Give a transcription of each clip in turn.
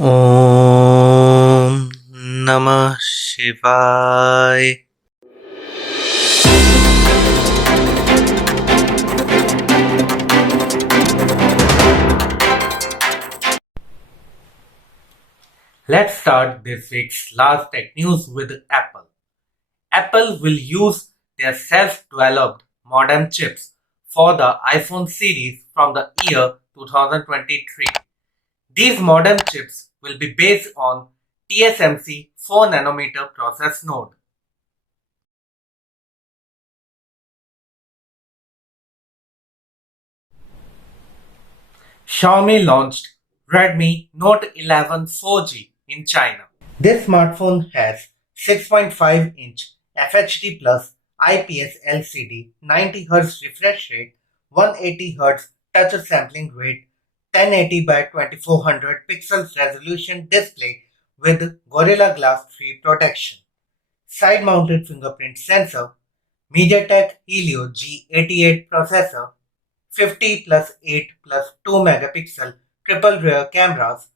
Om Namah Shivaya. Let's start this week's last tech news with Apple. Apple will use their self-developed modem chips for the iPhone series from the year 2023. These modem chips will be based on TSMC 4nm process node. Xiaomi launched Redmi Note 11 4G in China. This smartphone has 6.5-inch FHD Plus IPS LCD, 90Hz refresh rate, 180Hz touch sampling rate, 1080 by 2400 pixels resolution display with Gorilla Glass 3 protection. Side-mounted fingerprint sensor, MediaTek Helio G88 processor, 50 plus 8 plus 2 megapixel triple rear cameras,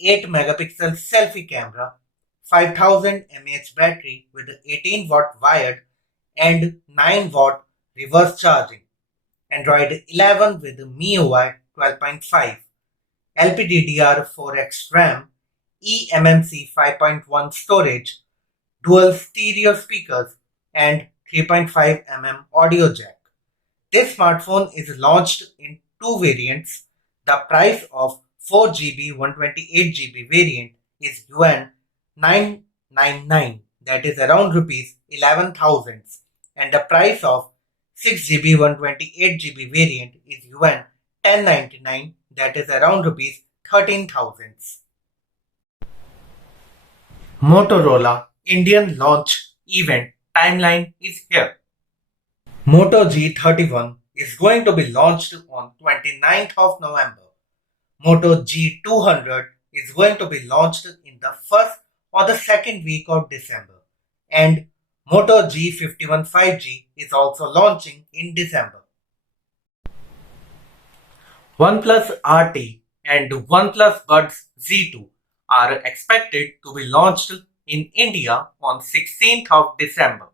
8 megapixel selfie camera, 5000 mAh battery with 18 watt wired and 9 watt reverse charging, Android 11 with MIUI 12.5, LPDDR4X RAM, eMMC 5.1 storage, dual stereo speakers and 3.5mm audio jack. This smartphone is launched in two variants. The price of 4GB 128GB variant is yuan 999, that is around rupees 11,000, and the price of 6GB 128GB variant is yuan 1099, that is around rupees 13,000. Motorola Indian launch event timeline is here. Moto G31 is going to be launched on 29th of November. Moto G200 is going to be launched in the first or the second week of December. And Moto G51 5G is also launching in December. OnePlus RT and OnePlus Buds Z2 are expected to be launched in India on 16th of December.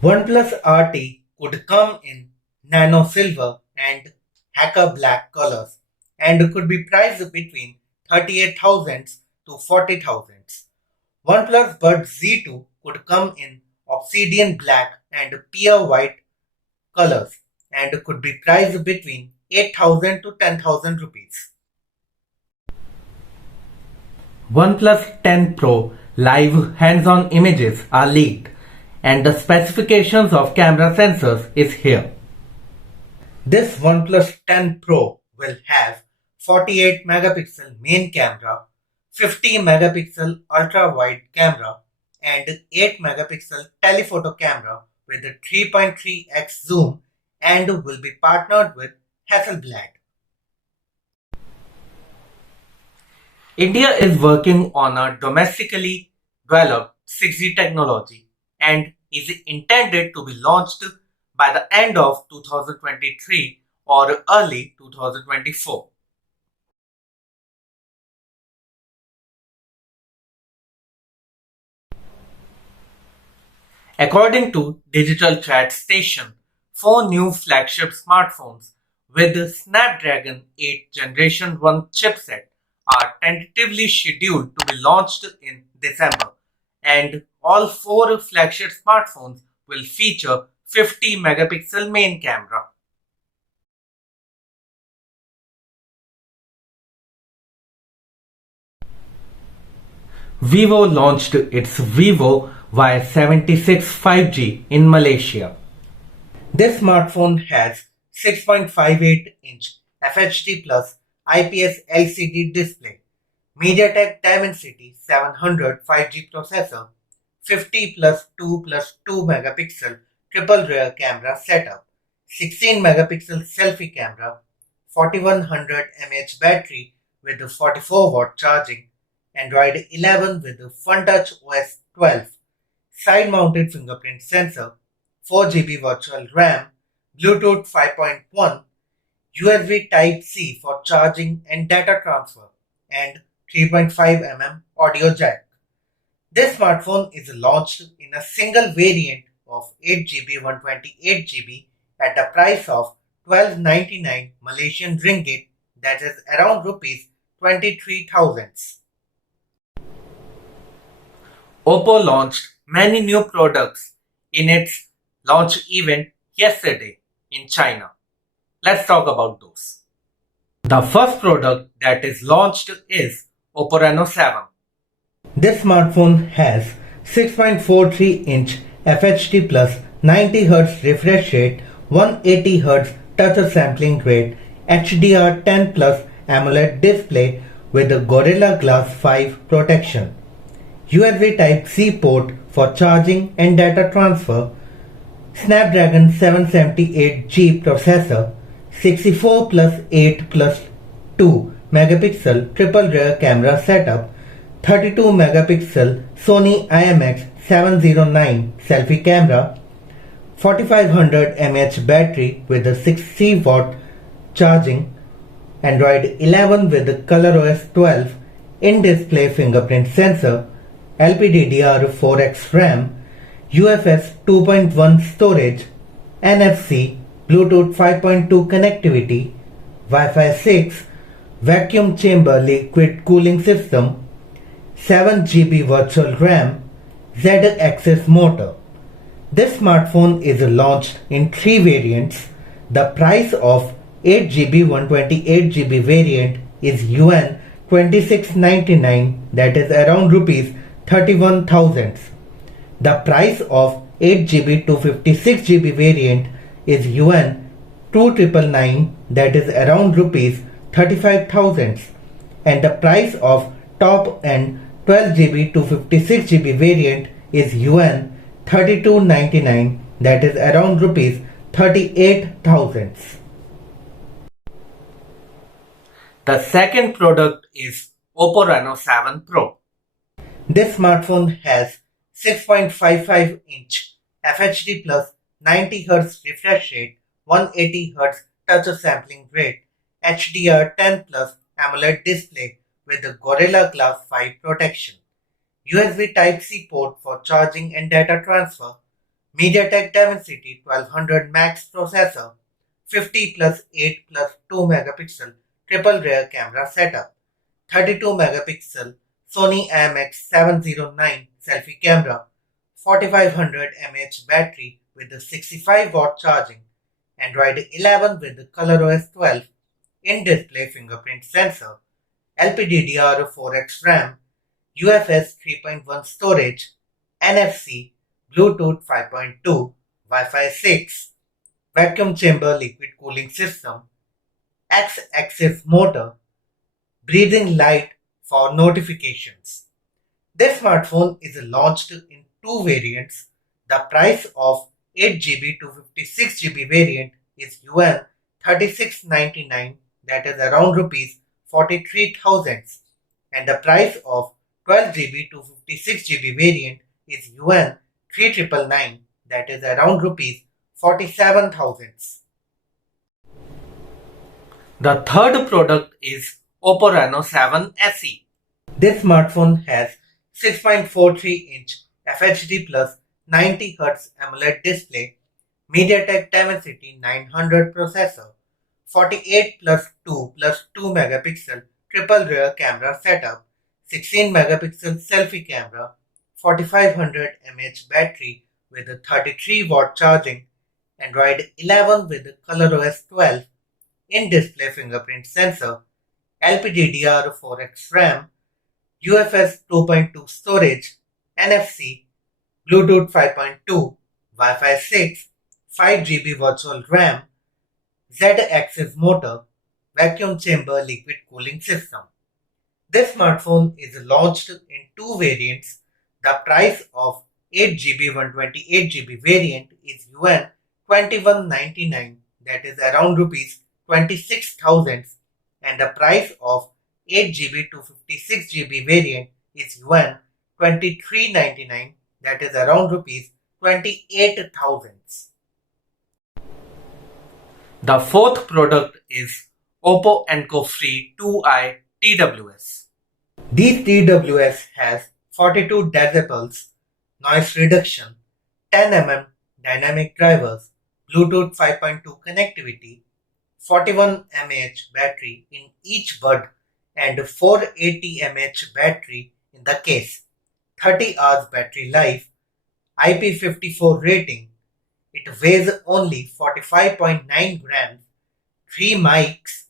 OnePlus RT could come in nano silver and hacker black colors and could be priced between 38,000 to 40,000. OnePlus Buds Z2 could come in obsidian black and pure white colors and could be priced between 8,000 to 10,000 rupees. OnePlus 10 Pro live hands-on images are leaked and the specifications of camera sensors is here. This OnePlus 10 Pro will have 48 megapixel main camera, 50 megapixel ultra-wide camera and 8 megapixel telephoto camera with a 3.3x zoom and will be partnered with Hasselblad. India is working on a domestically developed 6G technology and is intended to be launched by the end of 2023 or early 2024. According to Digital Chat Station, 4 new flagship smartphones with Snapdragon 8 Generation 1 chipset are tentatively scheduled to be launched in December, and all 4 flagship smartphones will feature 50 megapixel main camera. Vivo launched its Vivo Y76 5G in Malaysia. This smartphone has 6.58-inch FHD Plus IPS LCD display, MediaTek Dimensity 700 5G processor, 50 plus 2 plus 2 megapixel triple rear camera setup, 16 megapixel selfie camera, 4100 mAh battery with 44 watt charging, Android 11 with FunTouch OS 12, side-mounted fingerprint sensor, 4GB virtual RAM, Bluetooth 5.1, USB Type-C for charging and data transfer, and 3.5mm audio jack. This smartphone is launched in a single variant of 8GB 128GB at the price of 1299 Malaysian Ringgit, that is around rupees 23,000. Oppo launched many new products in its launch event yesterday in China. Let's talk about those. The first product that is launched is Oppo Reno 7. This smartphone has 6.43-inch FHD plus 90Hz refresh rate, 180Hz touch sampling rate, HDR10 plus AMOLED display with a Gorilla Glass 5 protection, USB Type-C port for charging and data transfer, Snapdragon 778G processor, 64 plus 8 plus 2 megapixel triple rear camera setup, 32 megapixel Sony IMX709 selfie camera, 4500 mAh battery with a 60 watt charging, Android 11 with the ColorOS 12, in-display fingerprint sensor, LPDDR4X RAM, UFS 2.1 storage, NFC, Bluetooth 5.2 connectivity, Wi-Fi 6, vacuum chamber liquid cooling system, 7GB virtual RAM, Z-axis motor. This smartphone is launched in 3 variants. The price of 8GB 128GB variant is Yuan 2699, that is around rupees 31,000. The price of 8GB 256GB variant is Yuan 2999, that is around rupees 35,000, and the price of top end 12GB 256GB variant is Yuan 3299, that is around rupees 38,000. The second product is Oppo Reno 7 Pro. This smartphone has 6.55-inch FHD plus 90Hz refresh rate, 180Hz touch sampling rate, HDR10 plus AMOLED display with the Gorilla Glass 5 protection, USB Type-C port for charging and data transfer, MediaTek Dimensity 1200 Max processor, 50 plus 8 plus 2 megapixel triple rear camera setup, 32 megapixel Sony IMX709 selfie camera, 4500 mAh battery with the 65 watt charging, Android 11 with the ColorOS 12, in-display fingerprint sensor, LPDDR4X RAM, UFS 3.1 storage, NFC, Bluetooth 5.2, Wi-Fi 6, vacuum chamber liquid cooling system, X-axis motor, breathing light for notifications. This smartphone is launched in 2 variants. The price of 8GB 256GB variant is Yuan 3699, that is around rupees 43,000, and the price of 12GB 256GB variant is Yuan 3999, that is around rupees 47,000. The third product is Oppo Reno 7 SE. This smartphone has 6.43-inch FHD plus 90Hz AMOLED display, MediaTek Dimensity 900 processor, 48 plus 2 plus 2 megapixel triple rear camera setup, 16 megapixel selfie camera, 4500 mAh battery with a 33 watt charging, Android 11 with the ColorOS 12, in-display fingerprint sensor, LPDDR4X RAM, UFS 2.2 storage, NFC, Bluetooth 5.2, Wi-Fi 6, 5GB virtual RAM, Z-axis motor, vacuum chamber liquid cooling system. This smartphone is launched in 2 variants. The price of 8GB 128GB variant is Yuan 2199, that is around rupees 26,000, and the price of 8GB 256GB variant is Yuan 2399, that is around rupees 28,000. The fourth product is Oppo Enco Free 2i TWS. These TWS has 42 decibels noise reduction, 10 mm dynamic drivers, Bluetooth 5.2 connectivity, 41 mAh battery in each bud and 480 mAh battery in the case, 30 hours battery life, IP54 rating. It weighs only 45.9 grams, 3 mics,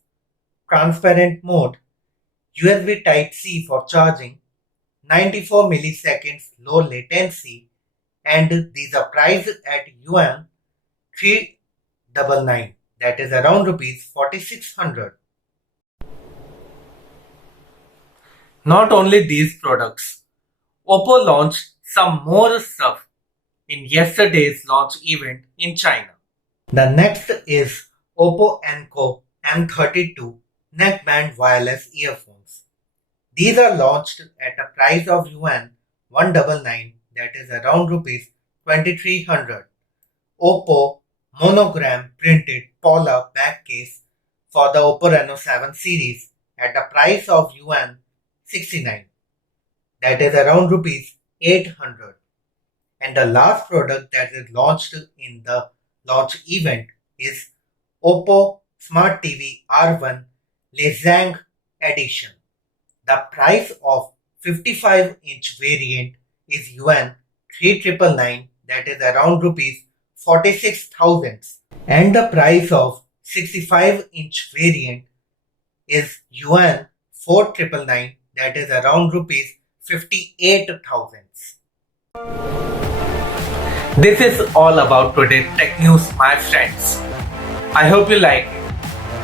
transparent mode, USB Type-C for charging, 94 milliseconds low latency, and these are priced at yuan 399, that is around rupees 4600. Not only these products, Oppo launched some more stuff in yesterday's launch event in China. The next is Oppo Enco M32 neckband wireless earphones. These are launched at a price of yuan 199, that is around rupees 2300. Oppo monogram printed Paula back case for the Oppo Reno 7 series at a price of yuan 69, that is around rupees 800. And the last product that is launched in the launch event is Oppo Smart TV R1 Lezang Edition. The price of 55-inch variant is yuan 3999, that is around rupees 46,000. And the price of 65-inch variant is yuan 4999, that is around rupees 58,000. This is all about today's tech news, my friends. I hope you like it.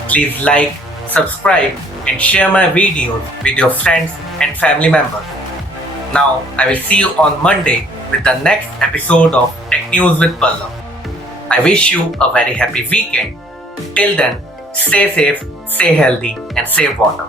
Please like, subscribe and share my videos with your friends and family members. Now I will see you on Monday with the next episode of Tech News with Pallav. I wish you a very happy weekend. Till then, stay safe, stay healthy and save water.